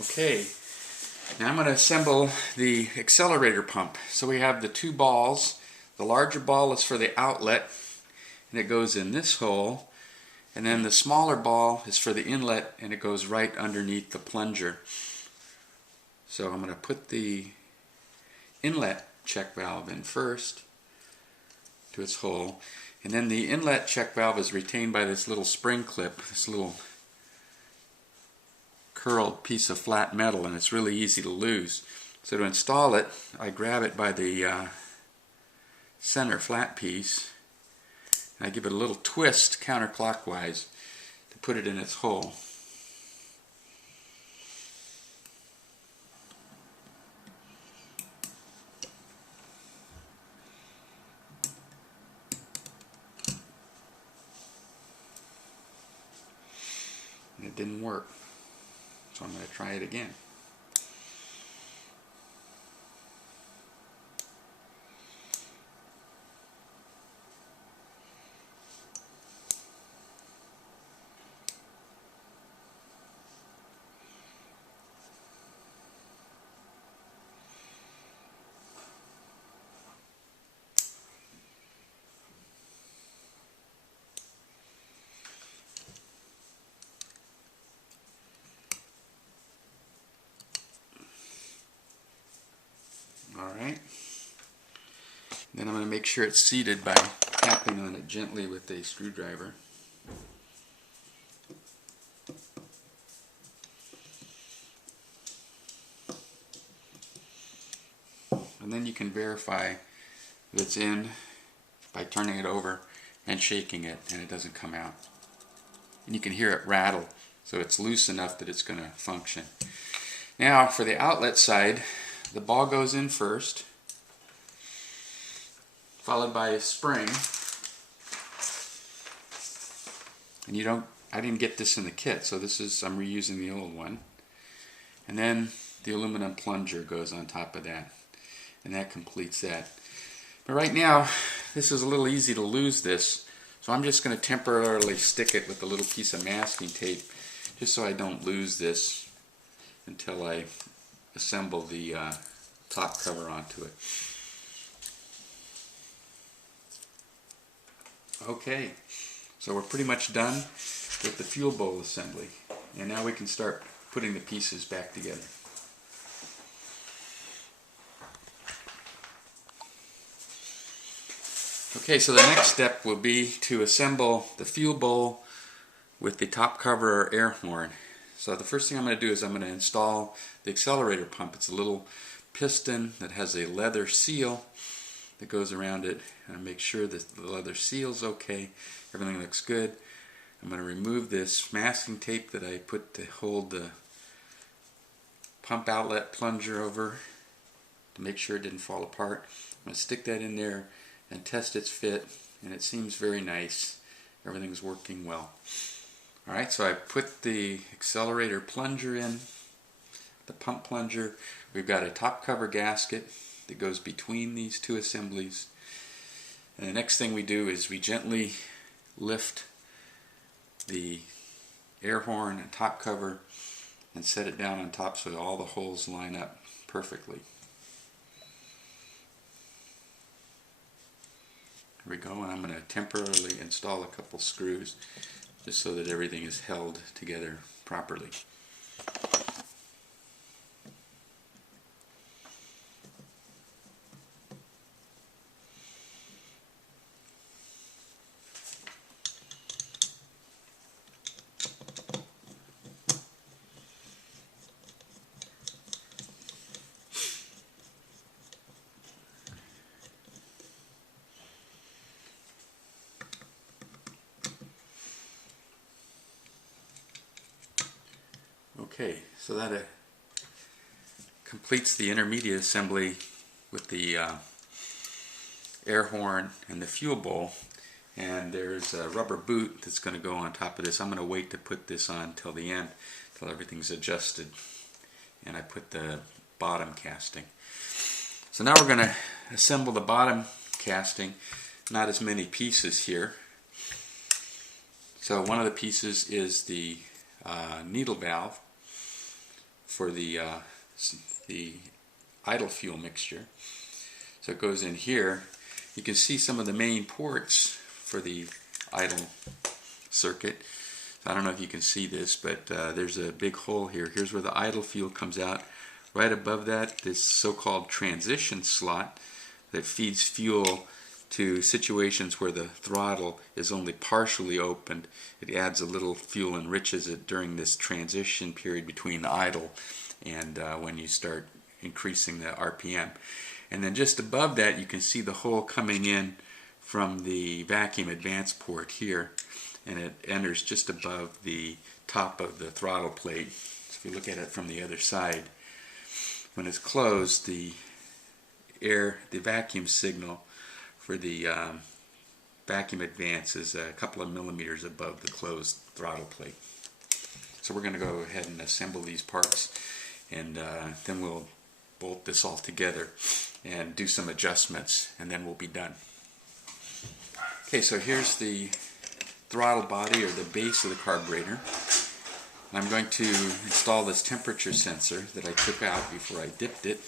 Okay, now I'm going to assemble the accelerator pump. So we have the two balls. The larger ball is for the outlet, and it goes in this hole. And then the smaller ball is for the inlet, and it goes right underneath the plunger. So I'm going to put the inlet check valve in first to its hole. And then the inlet check valve is retained by this little spring clip, this little curled piece of flat metal, and it's really easy to lose. So to install it, I grab it by the center flat piece, and I give it a little twist counterclockwise to put it in its hole. And it didn't work, so I'm going to try it again. Alright, then I'm going to make sure it's seated by tapping on it gently with a screwdriver. And then you can verify that it's in by turning it over and shaking it, and it doesn't come out. And you can hear it rattle, so it's loose enough that it's going to function. Now for the outlet side, the ball goes in first, followed by a spring. And I didn't get this in the kit, so I'm reusing the old one. And then the aluminum plunger goes on top of that, and that completes that. But right now, this is a little easy to lose this, so I'm just going to temporarily stick it with a little piece of masking tape, just so I don't lose this until I assemble the top cover onto it. Okay, so we're pretty much done with the fuel bowl assembly, and now we can start putting the pieces back together. Okay, so the next step will be to assemble the fuel bowl with the top cover or air horn. So the first thing I'm going to do is I'm going to install the accelerator pump. It's a little piston that has a leather seal that goes around it, and make sure that the leather seal's okay, everything looks good. I'm going to remove this masking tape that I put to hold the pump outlet plunger over to make sure it didn't fall apart. I'm going to stick that in there and test its fit, and it seems very nice. Everything's working well. Alright, so I put the accelerator plunger in, the pump plunger. We've got a top cover gasket that goes between these two assemblies. And the next thing we do is we gently lift the air horn and top cover and set it down on top so all the holes line up perfectly. Here we go, and I'm going to temporarily install a couple screws just so that everything is held together properly. Okay, so that completes the intermediate assembly with the air horn and the fuel bowl. And there's a rubber boot that's going to go on top of this. I'm going to wait to put this on till the end, till everything's adjusted, and I put the bottom casting. So now we're going to assemble the bottom casting. Not as many pieces here. So one of the pieces is the needle valve for the idle fuel mixture. So it goes in here. You can see some of the main ports for the idle circuit. I don't know if you can see this, but there's a big hole here. Here's where the idle fuel comes out. Right above that, this so-called transition slot that feeds fuel to situations where the throttle is only partially opened. It adds a little fuel, enriches it during this transition period between idle and when you start increasing the RPM. And then just above that, you can see the hole coming in from the vacuum advance port here, and it enters just above the top of the throttle plate. So if you look at it from the other side, when it's closed, the vacuum signal for the vacuum advance is a couple of millimeters above the closed throttle plate. So we're going to go ahead and assemble these parts, and then we'll bolt this all together and do some adjustments, and then we'll be done. Okay, so here's the throttle body, or the base of the carburetor. I'm going to install this temperature sensor that I took out before I dipped it.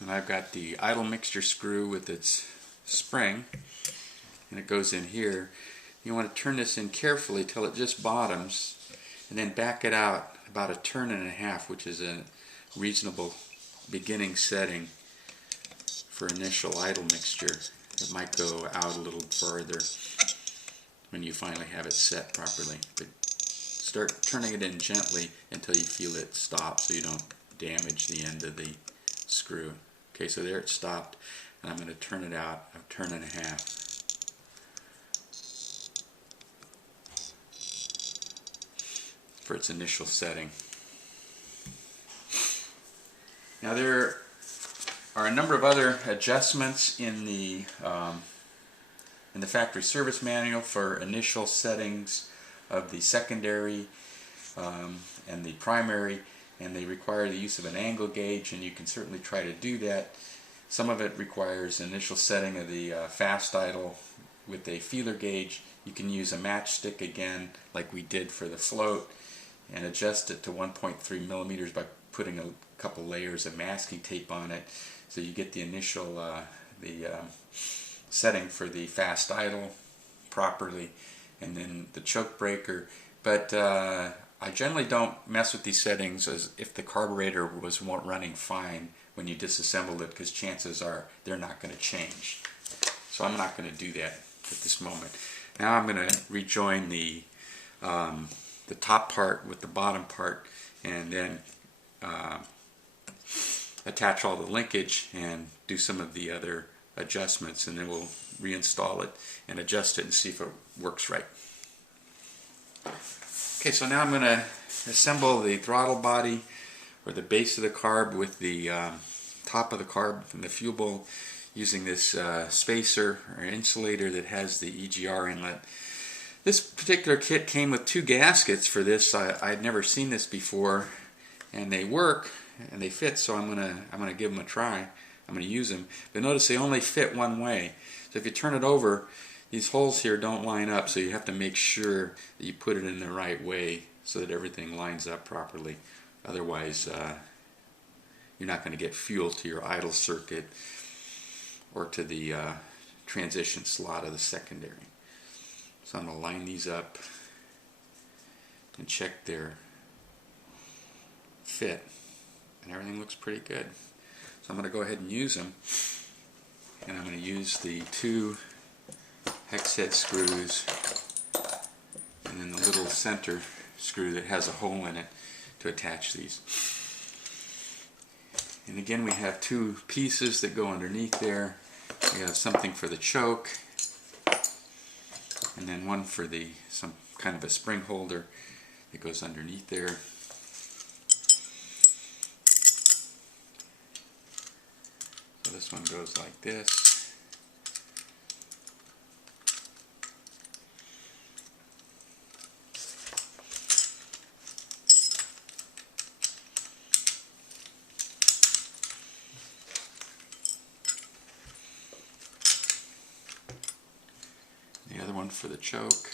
And I've got the idle mixture screw with its spring, and it goes in here. You want to turn this in carefully till it just bottoms, and then back it out about a turn and a half, which is a reasonable beginning setting for initial idle mixture. It might go out a little further when you finally have it set properly. But start turning it in gently until you feel it stop, so you don't damage the end of the screw. Okay, so there it stopped, and I'm going to turn it out a turn and a half. For its initial setting. Now there are a number of other adjustments in the factory service manual for initial settings of the secondary and the primary, and they require the use of an angle gauge, and you can certainly try to do that. Some of it requires initial setting of the fast idle with a feeler gauge. You can use a matchstick again, like we did for the float, and adjust it to 1.3 millimeters by putting a couple layers of masking tape on it, so you get the initial setting for the fast idle properly, and then the choke breaker. But I generally don't mess with these settings as if the carburetor was running fine when you disassembled it, because chances are they're not going to change. So I'm not going to do that at this moment. Now I'm going to rejoin the top part with the bottom part, and then attach all the linkage and do some of the other adjustments, and then we'll reinstall it and adjust it and see if it works right. Okay, so now I'm going to assemble the throttle body, or the base of the carb, with the top of the carb and the fuel bowl, using this spacer or insulator that has the EGR inlet. This particular kit came with 2 gaskets for this. I'd never seen this before, and they work and they fit, so I'm gonna give them a try. I'm gonna use them, but notice they only fit one way. So if you turn it over, these holes here don't line up, so you have to make sure that you put it in the right way so that everything lines up properly. Otherwise, you're not going to get fuel to your idle circuit or to the transition slot of the secondary. So I'm going to line these up and check their fit, and everything looks pretty good. So I'm going to go ahead and use them, and I'm going to use the 2 hex head screws and then the little center screw that has a hole in it to attach these. And again, we have 2 pieces that go underneath there. We have something for the choke, and then one for some kind of a spring holder that goes underneath there. So this one goes like this. one for the choke.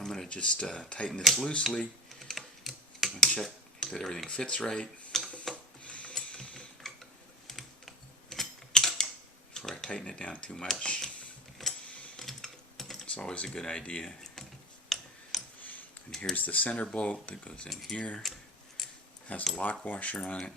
I'm going to just tighten this loosely and check that everything fits right before I tighten it down too much. It's always a good idea. And here's the center bolt that goes in here. Has a lock washer on it.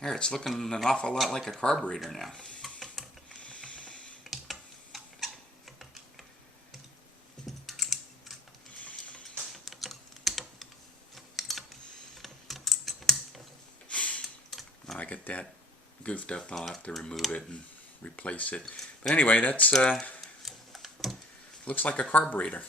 There, it's looking an awful lot like a carburetor now. Now I get that goofed up, I'll have to remove it and replace it. But anyway, that's looks like a carburetor.